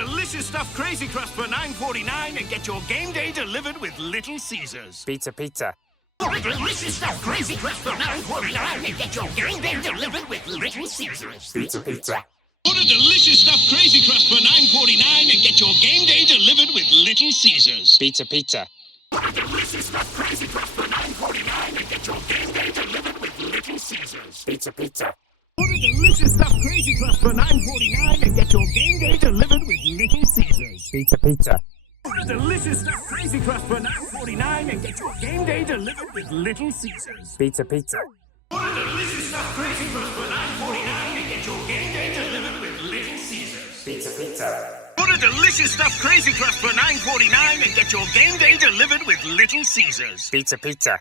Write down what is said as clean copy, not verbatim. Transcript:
delicious stuffed crazy crust for $9.49 and get your game day delivered with Little Caesars. Pizza, pizza. Order delicious stuffed crazy crust for $9.49 and get your game day delivered with Little Caesars. Pizza, pizza. Order delicious stuffed crazy crust for $9.49 and get your game day delivered with Little Caesars. Pizza, pizza. Order delicious stuffed crazy crust for $9.49 and get your game day delivered with Little Caesars. Pizza, pizza. Order delicious stuffed crazy crust for $9.49 and get your game day delivered with Little Caesars. Pizza, pizza. Order delicious stuffed crazy crust for $9.49 and get your game day delivered with Little Caesars. Pizza, pizza. Order delicious stuffed crazy crust for $9.49 and get your game day delivered with Little Caesars. Pizza, pizza. Order delicious stuffed crazy crust for $9.49 and get your game day delivered with Little Caesars. Pizza, pizza.